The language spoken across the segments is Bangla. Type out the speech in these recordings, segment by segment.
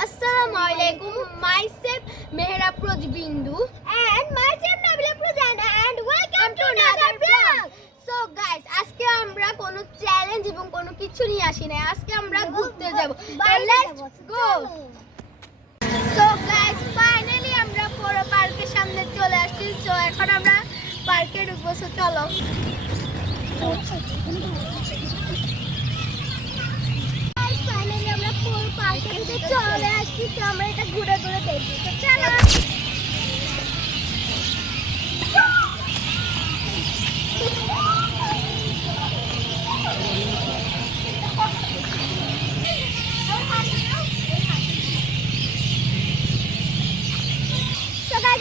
Assalamualaikum. Myself Mehraproj Bindu and myself Nabila Prozana and welcome to another vlog. So guys, আজকে আমরা কোনো চ্যালেঞ্জ এবং কোনো কিছু নিয়ে আসি না। আজকে আমরা ঘুরতে যাব। Let's go. So guys, finally আমরা পুরো পার্কের সামনে চলে আসছি। So এখন আমরা পার্কে ঢুকবো। So চলো। চলে আসছি, তো আমরা এটা ঘুরে ঘুরে দেখি। তো চলো।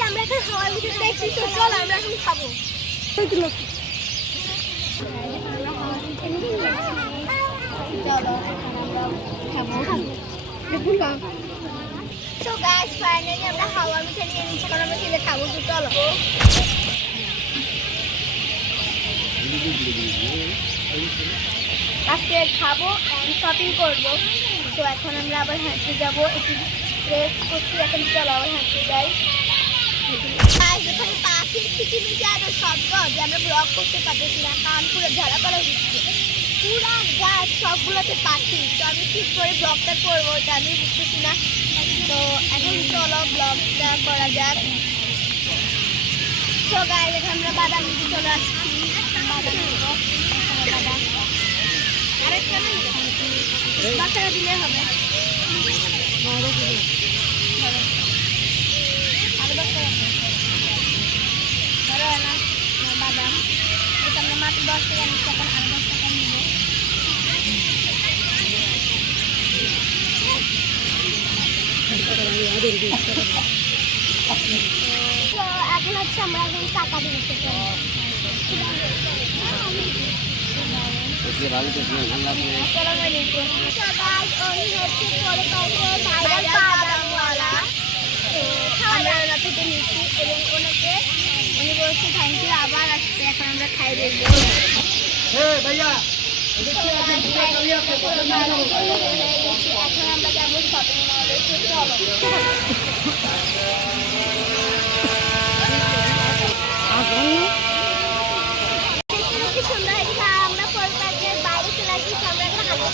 আমরা এখন হাওয়ার ভিতরে দেখছি। তো চলো আমরা এখন খাবো। চলো আমরা খাবো। So guys, finally আমরা হাওয়ার ভিতরে নিয়ে নিচ্ছি, কারণ আমরা খেলে খাবো। তো চলো। আজকে খাবো এন্ড শপিং করবো। তো এখন আমরা আবার হাঁটতে যাবো। একটু রেস্ট করছি, এখন চলো আবার হাঁটতে যাই। এখানে পাখির কিচিমিচি এত শব্দ যে আমরা ব্লগ করতে পারতেছি না, কান পুরো ঝাড়াপাড়া দিচ্ছে। পুরা গাছ সবগুলোতে পাখি। তো আমি ঠিক করে ব্লগটা করবো এটা আমি বুঝতেছি না। তো এখন চলো ব্লগটা করা যাক। তো গাইস, এখন আমরা বাদাম নিতে চলে আসছি। বাদাম নিব, বাদাম আরেকটা না, বাচ্চারা দিলে হবে। আরো বাচ্চা ধরো না বাদাম। এটা আমরা মাত্র 10 টাকা নিচ্ছি, এখন আরো 10 টাকা নিব। তো এখন হচ্ছে আমরা এখন টাকা দিচ্ছি। আসসালামু আলাইকুম। সবাই উনি হচ্ছে পরে ভাইরাল বাদামওয়ালা। তো আমরা ওনার থেকে নিচ্ছি এবং উনি বলছে থ্যাংক ইউ, আবার আসছে। এখন আমরা খাই দেখবো। এখন আমরা যাবো শপিং মলে। চলো। কি সুন্দর হয়েছে। আমরা পরে পার্কের বাইরে চলে আসছি। আমরা এখন হাঁটতে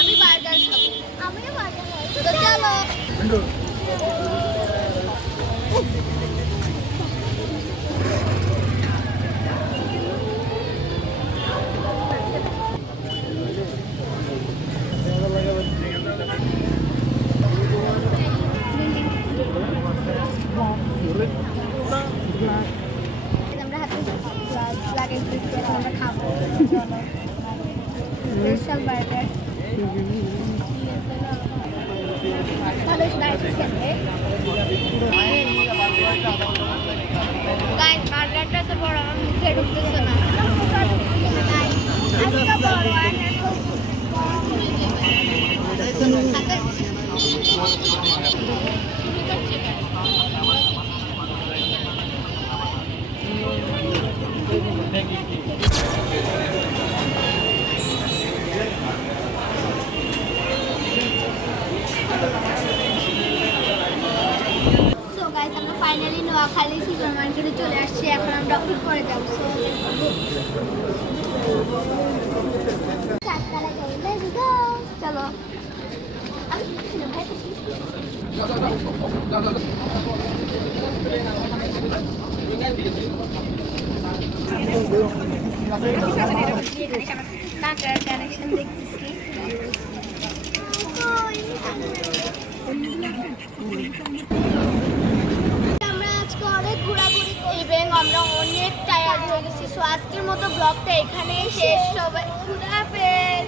আমি বার্গার খাবো। আমিও বার্গার খাই। তো চলো। আমরা হাতে গ্লাস লাগিয়ে দিচ্ছি, এখন আমরা খাবো। স্পেশাল বার্গার ভালো স্পাইসি খেতে। গাইস, বার্গারটা তো বড়, আমার মুখে ঢুকতেছে না। আমরা ফাইনালি নোয়াখালী সুপার মার্কেটে চলে আসছি। এখন আমরা উপরে যাবো। চলো। কাঁকড়ার কানেকশন দেখতেছি। আমরা অনেক টায়ার্ড হয়ে গেছি। সো আজকের মতো ব্লগটা এখানেই শেষ। সবাই খুদা হাফেজ।